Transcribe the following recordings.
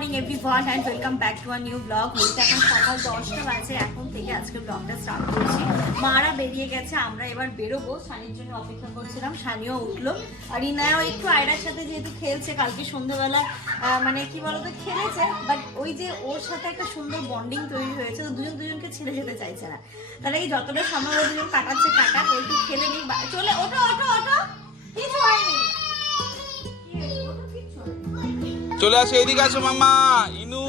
Morning everyone and welcome back to our new blog বলতে এখন সকাল দশটা বাজে, এখন থেকে আজকে ব্লগটা স্টার্ট করছি। মারা বেরিয়ে গেছে, আমরা এবার বেরোবো। সানির জন্য অপেক্ষা করছিলাম, সানিও উঠল। আর ইনায়াও একটু আয়রার সাথে যেহেতু খেলছে, কালকে সন্ধ্যেবেলা মানে কি বলতো, খেলেছে বাট ওই যে ওর সাথে একটা সুন্দর বন্ডিং তৈরি হয়েছে, তো দুজন দুজনকে ছেড়ে যেতে চাইছে না। তাহলে এই যতটা সময় ও দুজন কাটাচ্ছে, কাটাক ও একটু খেলে নিই চলে, ওঠো ওঠো ওঠো! কিছু হয়নি। চলে আসো, এদিকে আসো মাম্মা। ইনু।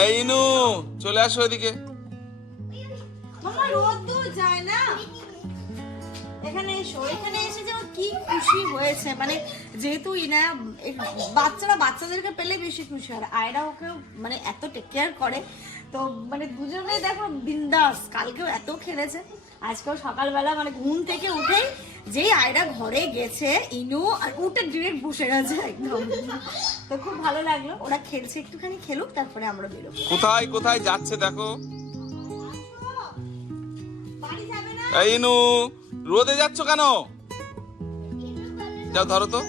এই ইনু, চলে আসো এদিকে। মামা এখানে এসো যে কি খুশি হয়েছে। মানে যেহেতু বাচ্চারা বাচ্চাদেরকে পেলে বেশি খুশি হয় মানে এত টেক কেয়ার করে। তো মানে দুজনে দেখো বিন্দাস, কালকেও এত খেলেছে। আজকেও সকালবেলা মানে ঘুম থেকে উঠেই যেই আয়রা ঘরে গেছে ইনু আর উঠে ডিরেক্ট বসে গেছে একদম। তো খুব ভালো লাগল। ওরা খেলছে একটুখানি খেলুক তারপরে আমরা বেরোবো। কোথায় কোথায় যাচ্ছে দেখো? ইনু রোদে যাচ্ছ কেন? যাও ধরো তো।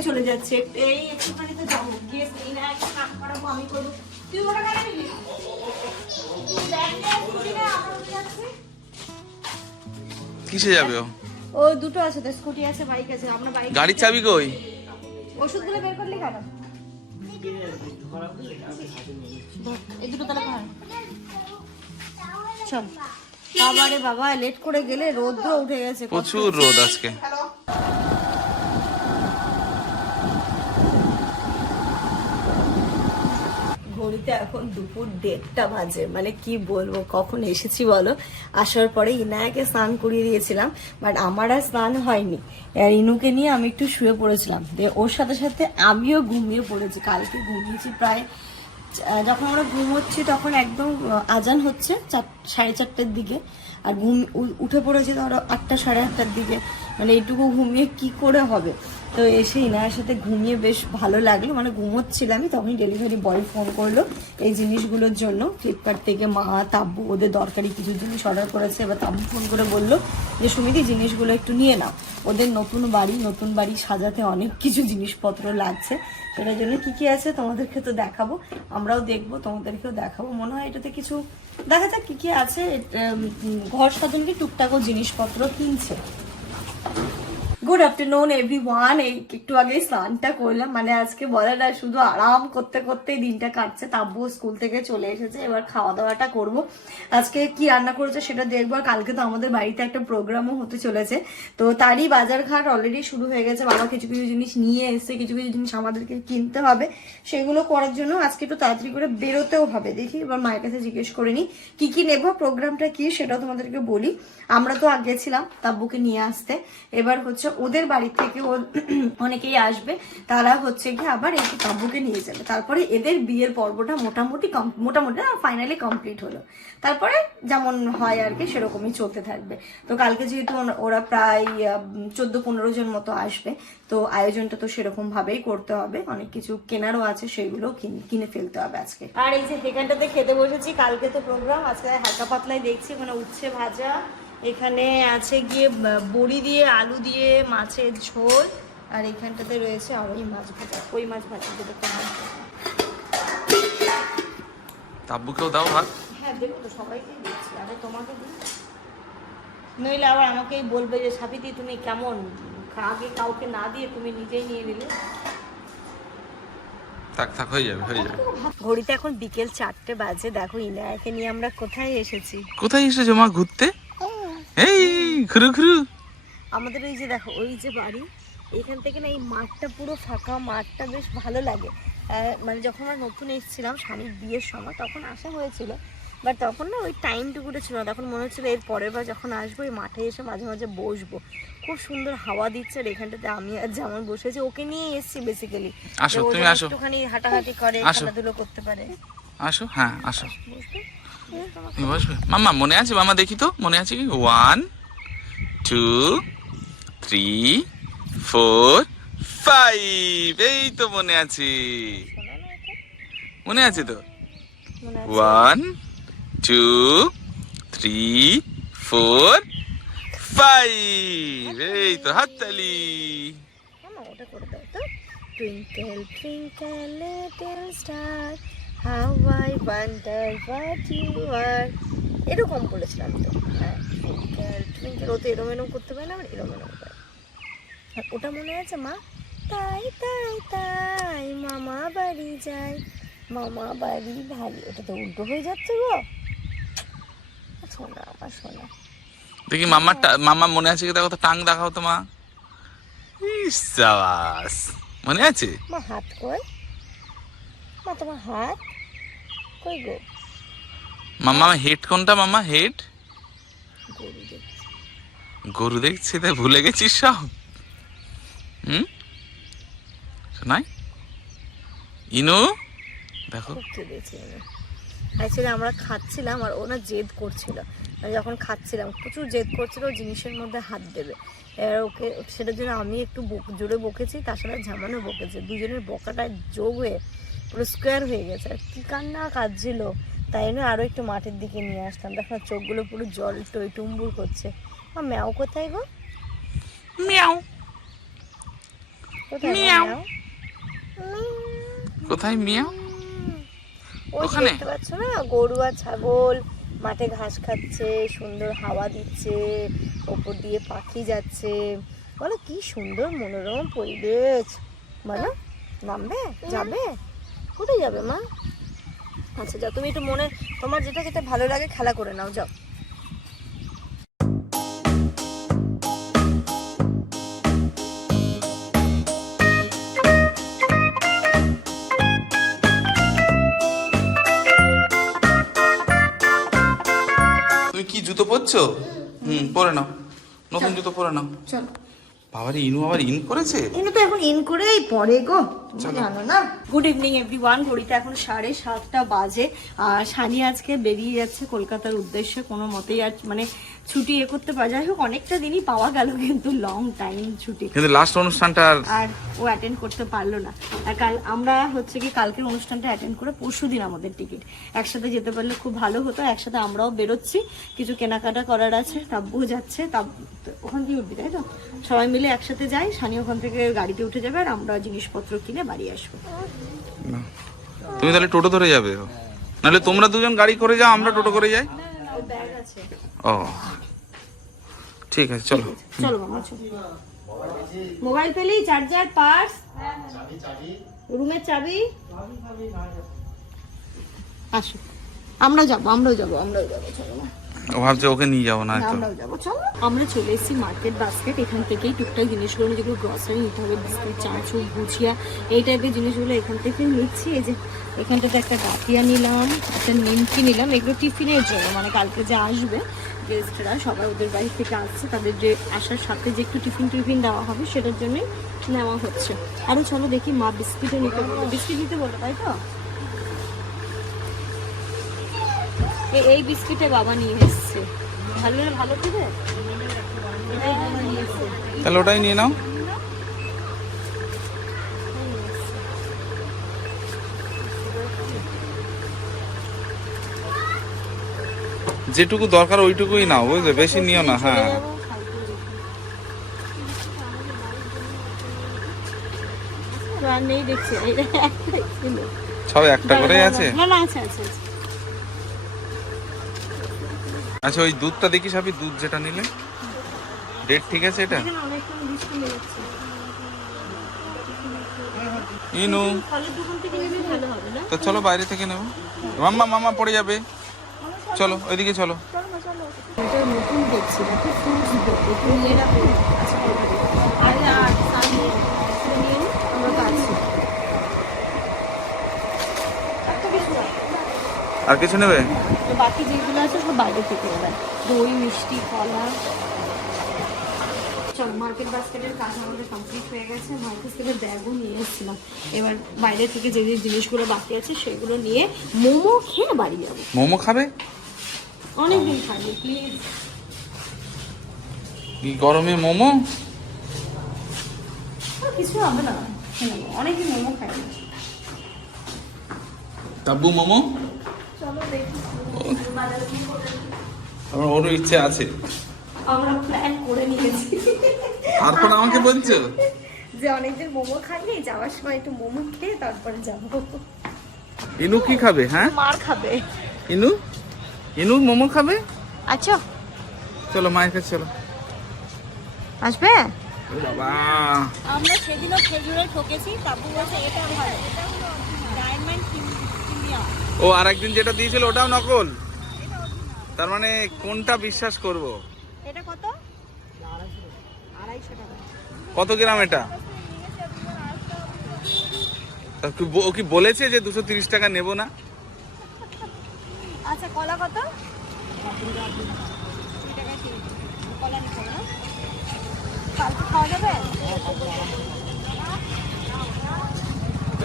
পরেই চলে যাচ্ছি? এই একটুখানি তো যাব। গিয়ে এই না একটা কাজ করাবো আমি করব। তুই ওটা কেন নিবি। কিসে যাবে ও? ও দুটো আছে তো স্কুটি আছে বাইক আছে। আমরা বাইক গাড়ির চাবি কই? ওষুধগুলো বের করলি কেন? এই দুটো তাহলে খান চল। বাবা রে বাবা লেট করে গেলে রোদ্র উঠে গেছে। প্রচুর রোদ আজকে। ঘড়িতে এখন দুপুর দেড়টা বাজে। মানে কি বলব, কখন এসেছি বলো? আসার পরে ইনায়াকে স্নান করিয়ে দিয়েছিলাম বাট আমার আর স্নান হয়নি। আর ইনুকে নিয়ে আমি একটু শুয়ে পড়েছিলাম। দিয়ে ওর সাথে সাথে আমিও ঘুমিয়ে পড়েছি। কালকে ঘুমিয়েছি প্রায় যখন আমরা ঘুমোচ্ছি তখন একদম আজান হচ্ছে চার, সাড়ে চারটের দিকে। আর ঘুম উঠে পড়েছি ধরো আটটা, সাড়ে আটটার দিকে। মানে এইটুকু ঘুমিয়ে কি করে হবে? তো এসে ইনার সাথে ঘুমিয়ে বেশ ভালো লাগল। মানে ঘুমোচ্ছিলামই, তখনই ডেলিভারি বয় ফোন করল এই জিনিসগুলোর জন্য। ফ্লিপকার্ট থেকে মা, তাব্বু, ওদের দরকারি কিছু জিনিস অর্ডার করেছে। এবার তাব্বু ফোন করে বলল যে, সুমিতি, জিনিসগুলো একটু নিয়ে নাও। ওদের নতুন বাড়ি নতুন বাড়ি সাজাতে অনেক কিছু জিনিসপত্র লাগছে। সেটার জন্য কী কী আছে তোমাদেরকে তো দেখাবো। আমরাও দেখব, তোমাদেরকেও দেখাবো। মনে হয় এটাতে কিছু, দেখা যাক কী কী আছে। ঘর সাজানোর টুকটাকও জিনিসপত্র কিনছে। গুড আফটারনুন এভরিওয়ান এই একটু আগে স্নানটা করলাম। মানে আজকে বলা না শুধু আরাম করতে করতেই দিনটা কাটছে। তাব্বু স্কুল থেকে চলে এসেছে, এবার খাওয়া দাওয়াটা করব। আজকে কি রান্না করেছে সেটা দেখব। আর কালকে তো আমাদের বাড়িতে একটা প্রোগ্রামও হতে চলেছে। তো তারই বাজার ঘাট অলরেডি শুরু হয়ে গেছে। বাবা কিছু কিছু জিনিস নিয়ে এসছে, কিছু কিছু জিনিস আমাদেরকে কিনতে হবে। সেগুলো করার জন্য আজকে একটু তাড়াতাড়ি করে বেরোতেও হবে। দেখি, এবার মায়ের কাছে জিজ্ঞেস করে নিই, কি কি নেব? প্রোগ্রামটা কি সেটাও তোমাদেরকে বলি। আমরা তো আগে ছিলাম তাব্বুকে নিয়ে আসতে। এবার হচ্ছে ওদের বাড়ি থেকে ও অনেকেই আসবে, তারা হচ্ছে কি আবার এই তাব্বুকে নিয়ে যাবে। তারপরে এদের বিয়ের পর্বটা মোটামুটি মোটামুটি না ফাইনালি কমপ্লিট হলো। তারপরে যেমন হয় আর কি, সেরকমই চলতে থাকবে। তো কালকে যেহেতু ওরা প্রায় চোদ্দ পনেরো জন মতো আসবে, তো আয়োজনটা তো সেরকম ভাবেই করতে হবে। অনেক কিছু কেনারও আছে, সেগুলো কিন- ফেলতে হবে আজকে। আর এই যে এখানটাতে খেতে বসেছি, কালকে তো প্রোগ্রাম আজকে হালকা পাতলাই দেখছি মানে উচ্ছে ভাজা এখানে আছে গিয়ে বড়ি দিয়ে আলু দিয়ে মাছের ঝোল আর এখানটাতে রয়েছে আর ওই মাছ ভাজা ওই মাছ ভাজা তাব্বুকেও দাও ভাত হ্যাঁ দেবো তো সবাইকেই দিচ্ছি। আরে তোমাকে দিই? নইলে আবার আমাকেই বলবে যে সাবিতি তুমি কেমন? আগে কাউকে না দিয়ে তুমি নিজেই নিয়ে নিলে। থাক থাক হয়ে যাবে হয়ে যাবে। ঘড়িতে এখন বিকেল চারটে বাজে। দেখো ইনায়াকে নিয়ে আমরা কোথায় এসেছি? কোথায় এসেছ মা ঘুরতে? এই ঘুরু ঘুরু। আমাদের এই যে দেখো ওই যে বাড়ি এখান থেকে না এই মাঠটা পুরো ফাঁকা মাঠটা বেশ ভালো লাগে। মানে যখন আমরা নতুন এসেছিলাম স্বামীর বিয়ের সময় তখন আসা হয়েছিল। বাট তখন না ওই টাইমটুকুটা ছিল না। তখন মনে হচ্ছিল এর পরের বার যখন আসব এই মাঠে এসে মাঝে মাঝে বসবো। খুব সুন্দর হাওয়া দিচ্ছে আর এখানটাতে আমি আর যেমন বসেছি ওকে নিয়ে এসেছি বেসিক্যালি আসো, তুমি আসো। একটুখানি হাঁটাহাঁটি করে খেলাধুলো করতে পারে। আসো হ্যাঁ আসো। বসবে? মাম্মা, মনে আছে? মামা দেখি তো। মনে আছে কি? One two three four five এই তো মনে আছে? মনে আছে তো? One two three four five এই তো, হাততালি। ওটা করে দাও তো। Twinkle twinkle little star how I wonder what you are এরকম বলেছিলাম তো। হ্যাঁ টুইঙ্কেল টুইঙ্কেল ও তো এরম এরম করতে পারে না আমার এরম এরম করে আর ওটা মনে আছে মা? তাই তাই তাই মামা বাড়ি যাই মামা বাড়ি ভারী ওটা তো উল্টো হয়ে যাচ্ছে গো। শোনা আমার শোনা। দেখি মামার মামা মনে আছে কি? দেখো তো টাং দেখাও তো মা। ইস, মনে আছে? মা হাত কই? মা তোমার হাত? কই গো? মামা হেড কোনটা মামা? হেড গরু দেখছি। তাই ভুলে গেছিস সব। হুম? শোনাই? ইনু? দেখো। অ্যাকচুয়ালি আমরা খাচ্ছিলাম আর ওনা জেদ করছিল। যখন খাচ্ছিলাম প্রচুর জেদ করছিল ও জিনিসের মধ্যে হাত দেবে। এবার ওকে সেটার জন্য আমি একটু বক- জোরে বকেছি তার সাথে ঝামানো বকেছে। দুজনের বকাটা যোগ হয়ে পুরো স্কোয়ার হয়ে গেছে। আর কি কান্না কাঁদছিল। তাই জন্য আরও একটু মাঠের দিকে নিয়ে আসলাম। দেখো চোখগুলো পুরো জল টই টুম্বুর করছে। আর ম্যাও কোথায় গো? মিয়াও। কোথায় ম্যাও? কোথায় ওখানে? দেখতে পাচ্ছ না গরু আর ছাগল মাঠে ঘাস খাচ্ছে সুন্দর হাওয়া দিচ্ছে ওপর দিয়ে পাখি যাচ্ছে। বলো কি সুন্দর মনোরম পরিবেশ। বলো নামবে? যাবে? কোথায় যাবে মা? আচ্ছা যাও তুমি একটু মনে তোমার যেটা যেটা ভালো লাগে খেলা করে নাও যাও। তুমি কি জুতো পরছো? হুম পরে নাও। নতুন জুতো পরে নাও। চলো। বাবারে ইনু আবার ইন করেছে? ইনু তো এখন ইন করেই পড়ে গো তুমি জানো না। গুড ইভিনিং এভরিওয়ান ঘড়িতে এখন সাড়ে সাতটা বাজে। আর সানি আজকে বেরিয়ে যাচ্ছে কলকাতার উদ্দেশ্যে কোনো মতেই আর মানে ছুটি এ করতে পারে। যাই হোক অনেকটা দিনই পাওয়া গেল কিন্তু লং টাইম ছুটি। কিন্তু লাস্ট অনুষ্ঠানটা আর ও অ্যাটেন্ড করতে পারল না। আর কাল আমরা হচ্ছে কি কালকের অনুষ্ঠানটা অ্যাটেন্ড করে পরশু দিন আমাদের টিকিট একসাথে যেতে পারলে খুব ভালো হতো একসাথে আমরাও বেরোচ্ছি। কিছু কেনাকাটা করার আছে তাব্বুও যাচ্ছে তাব ওখান থেকে উঠবি তাই তো? সবাই মিলে একসাথে যাই সানি ওখান থেকে গাড়িতে উঠে যাবে আর আমরা জিনিসপত্র কিনে বাড়ি আসব। তুমি তাহলে টোটো ধরে যাবে। নাহলে তোমরা দুজন গাড়ি করে যাও আমরা টোটো করে যাই। ও। ঠিক আছে চলো। চলো মামা চলো। মোবাইল পেলি চার্জার পার্স রুমের চাবি। আসো। আমরা যাব আমরাও যাব আমরাও যাব চলো মা। ও ভাবছে ওকে নিয়ে যাব না আমরাও যাব চলো। আমরা চলে এসেছি মার্কেট বাস্কেট এখান থেকেই টুকটাক জিনিসগুলো যেগুলো গ্রসারি নিতে হবে বিস্কুট চাঁচুক ভুজিয়া এই টাইপের জিনিসগুলো এখান থেকে নিচ্ছি। এই যে এখানটাতে একটা ডাকিয়া নিলাম একটা নিমকি নিলাম এগুলো টিফিনের জন্য মানে কালকে যে আসবে গেস্টরা সবাই ওদের বাড়ি থেকে আসছে, তাদের যে আসার সাথে যে একটু টিফিন টিফিন দেওয়া হবে সেটার জন্যই নেওয়া হচ্ছে। আরে চলো দেখি মা বিস্কিটও নিতে বলো। বিস্কিট নিতে বলো, তাই তো? এই বিস্কিটে বাবা নিয়ে এসছে। ভালো ভালো বাবা নিয়ে এসছে। তাহলে ওটাই নিয়ে নাও। যেটুকু দরকার ওইটুকুই নাও বুঝলে? বেশি নিও না হ্যাঁ। সব একটা করে আছে। আচ্ছা ওই দুধটা দেখিস আপনি দুধ যেটা নিলে। ডেট ঠিক আছে এটা? ইনু। তো চলো বাইরে থেকে নেব। মাম্মা মামা পড়ে যাবে। চলো ওইদিকে চলো। আর কিছু নেবে? বাকি যেগুলো আছে সব বাইরে থেকে এবার দই মিষ্টি কলা। চল মার্কেট বাস্কেটের কাজ আমাদের কমপ্লিট হয়ে গেছে। মার্কেট থেকে ব্যাগও নিয়ে এসেছিলাম। এবার বাইরে থেকে যে যে জিনিসগুলো বাকি আছে সেগুলো নিয়ে মোমো খেয়ে বাড়ি যাব। মোমো খাবে? অনেকদিন খাইনি প্লিজ কি গরমে মোমো? কিছু হবে না হুম, অনেকে মোমো না। তাব্বু মোমো? চলো দেখি আমার ওরও ইচ্ছে আছে। আমরা প্ল্যান করে নিয়েছি। তারপর আমাকে বলছো? যে অনেকদিন মোমো খাইনি যাওয়ার সময় একটু মোমো খেয়ে তারপরে যাব। ইনু কি খাবে হ্যাঁ? মার খাবে। ইনু? ইনু মোমো খাবে? আচ্ছা। চলো মায়ের কাছে চলো। আসবে? ও বাবা। আমরা সেদিনও খেজুরে ঠকেছি তারপর বলছে এটা ভালো। ডায়মন্ড ও আর একদিন যেটা দিয়েছিল ওটাও নকল? তার মানে কোনটা বিশ্বাস করব? এটা কত? কত গ্রাম এটা? তা কি ও কি বলেছে যে দুশো তিরিশ টাকা নেব না? আচ্ছা কলা কত? কলা নিতে না? কালকে খাওয়া যাবে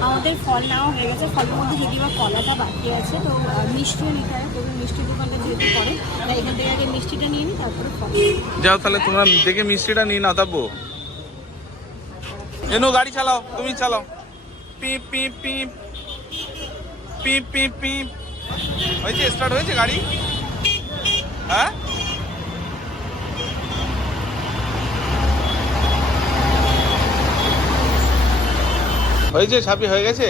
আমাদের ফল নেওয়া হয়ে গেছে ফলের মধ্যে যদি বা কলাটা বাকি আছে তো মিষ্টিও নিতে হবে তবু মিষ্টির দোকানটা যেহেতু করে তাই এখান থেকে আগে মিষ্টিটা নিয়ে নিই তারপরে ফল। যাও তাহলে তোমরা দেখে মিষ্টিটা নিয়ে নাও তাব্বু। এনো গাড়ি চালাও তুমি চালাও। পিপ পিপ পিপ। পিপ পিপ পিপ। হয়েছে? স্টার্ট হয়েছে গাড়ি? হ্যাঁ? হয়েছে ছাপি হয়ে গেছে?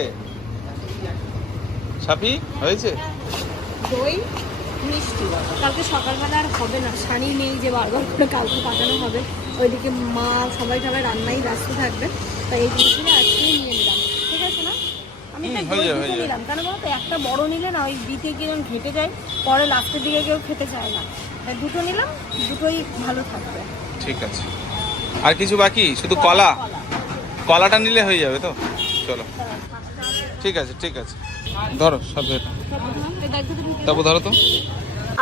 ছাপি হয়েছে? দই মিষ্টি। কালকে সকালবেলা আর হবে না। শানি নেই যে বারবার করে কালকে পাঠানো হবে। ওইদিকে মা সবাই সবাই রান্নাই ব্যস্ত থাকবে। তাই এই জিনিসগুলো আজকেই নিয়ে নিলাম। ঠিক আছে না আমি নিলাম কেন বলতো একটা বড় নিলে না ওই দিতে গিয়ে যখন ঘেটে যায় পরে লাস্টের দিকে কেউ খেতে চায় না। তাই দুটো নিলাম দুটোই ভালো থাকবে। ঠিক আছে। আর কিছু বাকি? শুধু কলা? কলাটা নিলে হয়ে যাবে তো? চলো। ঠিক আছে ঠিক আছে। ধরো সব তারপর ধরো তো।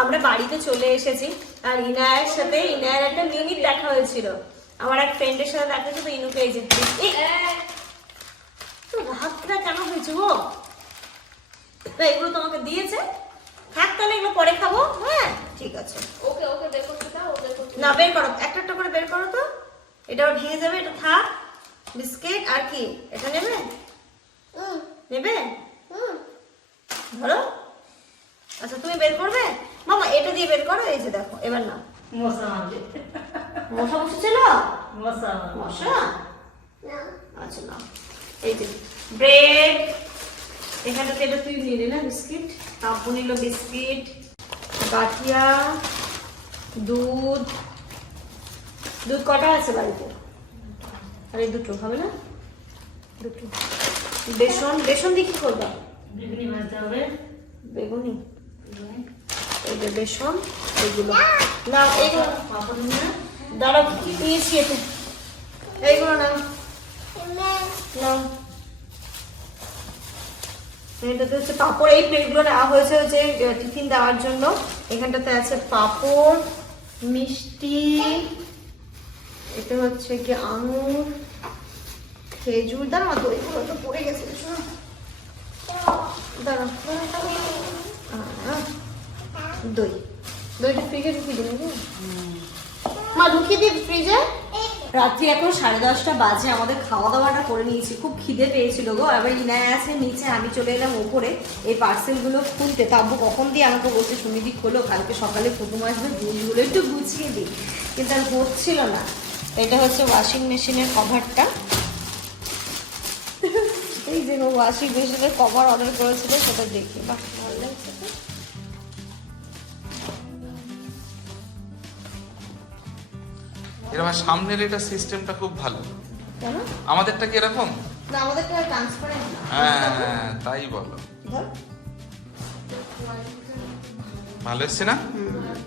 আমরা বাড়িতে চলে এসেছি আর ইনায়ের সাথে ইনায়ের একটা মিনিট দেখা হয়েছিল। আমার এক ফ্রেন্ডের সাথে দেখা হয়েছে তো ইনুকে এই যে হাতটা কেন হয়েছে গো? তো এগুলো তোমাকে দিয়েছে। থাক তাহলে এগুলো পরে খাব হ্যাঁ? ঠিক আছে। ওকে ওকে বের করতে দাও বের করতে না বের করো একটা একটা করে বের করো তো। এটা আবার ভেঙে যাবে এটা থাক। বিস্কিট আর কি? এটা নেবে? নেবে? ধরো। আচ্ছা তুমি বের করবে? মামা এটা দিয়ে বের করো এই যে দেখো এবার না মশা মশা বসেছিল মশা মারবে। মশা? আচ্ছা না এই যে ব্রেড এখানটাতে এটা তুই নিলি না বিস্কিট? কাপু নিল বিস্কিট গাঠিয়া দুধ। দুধ কটা আছে বাড়িতে? আর দুটো হবে না? দুটো। বেসন বেসন দিয়ে কি করবা? বেগুনি ভাজতে হবে। বেগুনি। এই যে বেসন এইগুলো না এইগুলো দাঁড়া কি নিয়েছি একটু এইগুলো না না এটাতে হচ্ছে পাপড় এই প্লেটগুলো নেওয়া হয়েছে হচ্ছে আহ, টিফিন দেওয়ার জন্য। এখানটাতে আছে পাপড় মিষ্টি এটা হচ্ছে কি আঙুর খেজুর। দাঁড়া দইগুলো তো পড়ে গেছে দাঁড়া দই। দইটা ফ্রিজে ঢুকিয়ে দিন মা ঢুকিয়ে দিই ফ্রিজে রাত্রি এখন সাড়ে দশটা বাজে, আমাদের খাওয়া দাওয়াটা করে নিয়েছি। খুব খিদে পেয়েছিল গো। এবার ইনায় আছে নিচে, আমি চলে এলাম ওপরে। এই পার্সেলগুলো খুলতে। তাব্বু কখন দিয়ে আমাকে বলছে সুমিদি খোলো, কালকে সকালে কুটুম আসবে জিনিসগুলো একটু গুছিয়ে দিই। কিন্তু আর হচ্ছিল না। এটা হচ্ছে ওয়াশিং মেশিনের কভারটা এই যে ওয়াশিং মেশিনের কভার অর্ডার করেছিল, সেটা দেখি, বাহ। এরকম সামনের এটা সিস্টেমটা খুব ভালো। আমাদেরটা কি এরকম? না ট্রান্সপারেন্ট হ্যাঁ হ্যাঁ, তাই বলো। ভালো এসছে না? হ্যাঁ।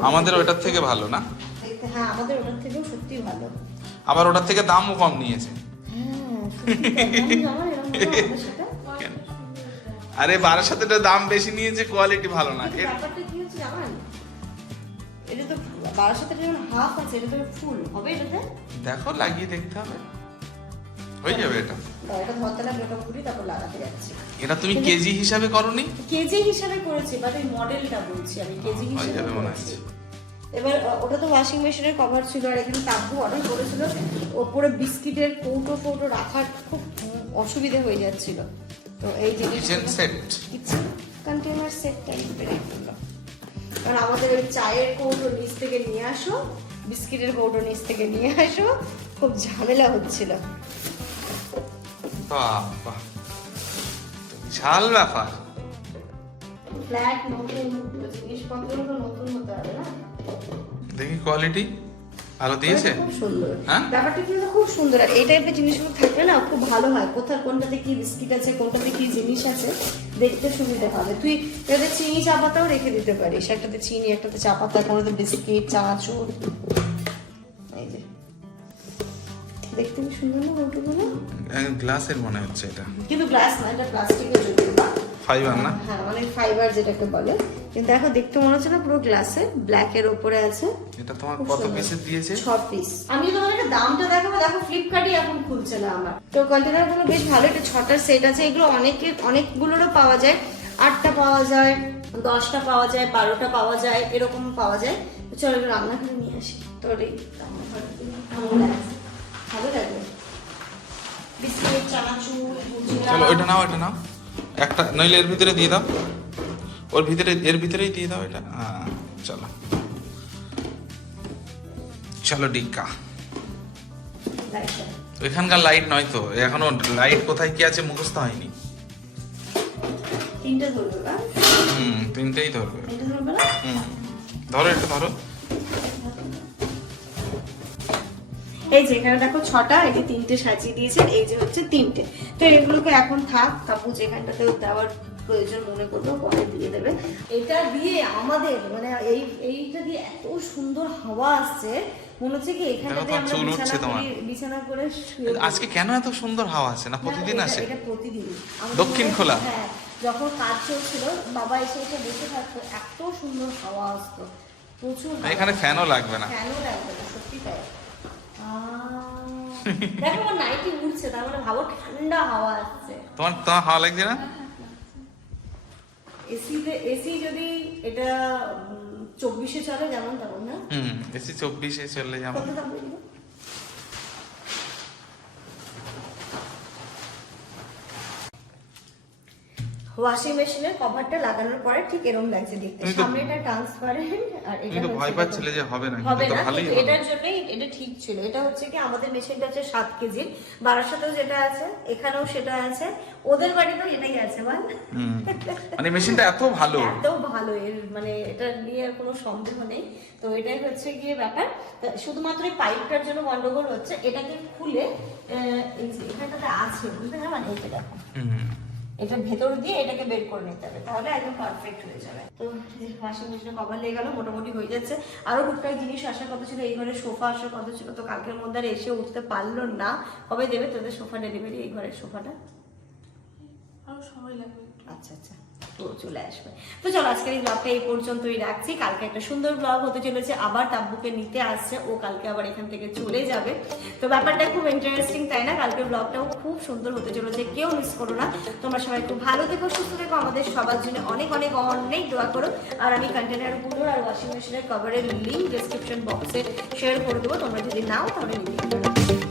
আমাদের ওটার থেকে ভালো না? হ্যাঁ আমাদের ওটার থেকেও সত্যি ভালো। আবার ওটার থেকে দামও কম নিয়েছে? আরে বারোর সাথে দাম বেশি নিয়েছে কোয়ালিটি ভালো না। এটা তো সাথে যেমন হাফ আছে এটা তো ফুল। হবে এটাতে? দেখো লাগিয়ে দেখতে হবে। হয়ে যাবে এটা। এটা ধরতে লাগবে ওটা ঘুরি তারপর লাগাতে যাচ্ছি। এটা তুমি কেজি হিসাবে করনি? কেজি হিসাবে করেছি বাট এই মডেলটা বলছি আমি কেজি হয়ে হিসাবে যাবে মনে হচ্ছে এবার ওটা তো ওয়াশিং মেশিনের কভার ছিল আর এখানে তাব্বু অর্ডার করেছিল ওপরে বিস্কিটের কৌটো ফৌটো রাখার খুব অসুবিধে হয়ে যাচ্ছিল। তো এই জিনিস kitchen set kitchen container set টাইপের কারণ আমাদের ওই চায়ের কৌটো নিচ থেকে নিয়ে আসো বিস্কিটের কৌটো নিচ থেকে নিয়ে আসো খুব ঝামেলা হচ্ছিল। বাহ ব্যাপার। ফ্ল্যাট নতুন জিনিসপত্র তো নতুন হতে হবে না? দেখি কোয়ালিটি ভালো দিয়েছে? খুব সুন্দর। হ্যাঁ? ব্যাপারটা কিন্তু খুব সুন্দর। আর এই টাইপের জিনিসগুলো থাকলে না খুব ভালো হয়। কোথায় কোনটাতে কি বিস্কিট আছে কোনটাতে কি জিনিস আছে। দেখতে সুবিধা হবে। তুই এটাতে চিনি চা পাতাও রেখে দিতে পারিস। একটাতে চিনি একটাতে চা পাতা কোনোতে বিস্কিট চানাচুর এই যে। দেখতে কি সুন্দর না ওটুগুলো গ্লাসের মনে হচ্ছে এটা। কিন্তু গ্লাস না এটা প্লাস্টিকের জন্য। ফাইবার না? হ্যাঁ মানে ফাইবার যেটাকে বলে। কিন্তু এখন দেখতে মনে হচ্ছে না পুরো গ্লাসে ব্ল্যাক এর উপরে আছে। এটা তোমার কত। পিসের দিয়েছে? ছ পিস আমি তোমাদেরকে দামটা দেখাবো দেখো ফ্লিপকার্টে এখন খুলছে না আমার। তো কন্টেনারগুলো বেশ ভালো এটা ছটার সেট আছে। এগুলো অনেকে অনেকগুলোরও পাওয়া যায়। আটটা পাওয়া যায় দশটা পাওয়া যায় বারোটা পাওয়া যায় এরকম পাওয়া যায়। তো চলো এগুলো রান্না করে নিয়ে আসি। তোর এই রান্নাঘরে? ভালো লাগবে? বিস্কিট চানাচুর চলো ওইটা নাও এটা নাও। একটা নইলে এর ভিতরে দিয়ে দাও। ওর ভিতরে এর ভিতরেই দিয়ে দাও এটা। হ্যাঁ চলো। চলো ডিক্কা। এখানকার লাইট নয় তো এখনও লাইট কোথায় কি আছে মুখস্থ হয়নি। তিনটে ধরবে হুম তিনটেই ধরবে। হুম ধরো এটা ধরো। এই যে এখানে দেখো ছটা এই যে তিনটে সাজিয়ে দিয়েছে এই যে হচ্ছে তিনটে। তো এগুলোকে এখন থাক তাপু যেখানটাতে দেওয়ার প্রয়োজন মনে করবে পরে দিয়ে দেবে। এটা দিয়ে আমাদের মানে এই এইটা দিয়ে এত সুন্দর হাওয়া আসছে মনে হচ্ছে কি এখানটাতে আমরা বিছানা তোমার। বিছানা করে আজকে কেন এত সুন্দর হাওয়া আছে না? প্রতিদিন আসে। এটা- প্রতিদিন। দক্ষিণ খোলা? হ্যাঁ যখন কাজ চলছিল বাবা এসে এসে বসে থাকতো এত সুন্দর হাওয়া আসতো। প্রচুর এখানে ফ্যানও লাগবে না। কেন লাগবে না সত্যি তাই। দেখো আমার নাইটি উঠছে তার মানে ভাবো ঠান্ডা হাওয়া আসছে। তোমার তোমার হাওয়া লাগছে না? এসিতে এসি যদি এটা চব্বিশে চলে যেমন তেমন না হুম এসি চব্বিশে চলে যাব কত দাম বলব ওয়াশিং মেশিনের কভারটা লাগানোর পরে ঠিক এরকম লাগছে দেখতে। সামনেটা ট্রান্সপারেন্ট আর এটা তো ভয় পাচ্ছিলে যে হবে না হবে না এটার জন্যই এটা ঠিক ছিল। এটা হচ্ছে কি আমাদের মেশিনটা হচ্ছে সাত কেজির বারাসাতেও যেটা আছে এখানেও সেটা আছে। ওদের বাড়িতেও এটাই আছে বল। মানে মেশিনটা এত ভালো। এত ভালো এর মানে এটা নিয়ে আর কোনো সন্দেহ নেই। তো এটাই হচ্ছে গিয়ে ব্যাপার। শুধুমাত্র এই পাইপটার জন্য গন্ডগোল হচ্ছে। এটাকে খুলে এই এখানটাতে আছে বুঝতে না? মানে এটা দেখো। এটা ভেতর দিয়ে এটাকে বের করে নিতে হবে তাহলে একদম পারফেক্ট হয়ে যাবে। তো ওয়াশিং মেশিনে কভার লেগে গেল মোটামুটি হয়ে যাচ্ছে। আরও টুকটাক জিনিস আসার কথা ছিল এই ঘরে সোফা আসার কথা ছিল তো কালকের মধ্যে আর এসে উঠতে পারল না। কবে দেবে? তোদের সোফা ডেলিভারি এই ঘরের সোফাটা? আরও সময় লাগবে। আচ্ছা আচ্ছা। তো চলে আসবে। তো চলো, আজকের এই ব্লগটা এই পর্যন্তই রাখছি। কালকে একটা সুন্দর ব্লগ হতে চলেছে। আবার তাব্বুকে নিতে আসছে। ও কালকে আবার এখান থেকে চলে যাবে। তো ব্যাপারটা খুব ইন্টারেস্টিং তাই না? কালকের ব্লগটাও খুব সুন্দর হতে চলেছে। কেউ মিস করো না। তোমরা সবাই খুব ভালো থেকো, সুস্থ থেকো। আমাদের সবার জন্য অনেক অনেক অনেক দোয়া করো। আর আমি কন্টেনারগুলো আর ওয়াশিং মেশিনের কভারের লিঙ্ক ডেসক্রিপশন বক্সে শেয়ার করে দেবো। তোমরা যদি নাও, তাহলে নিতে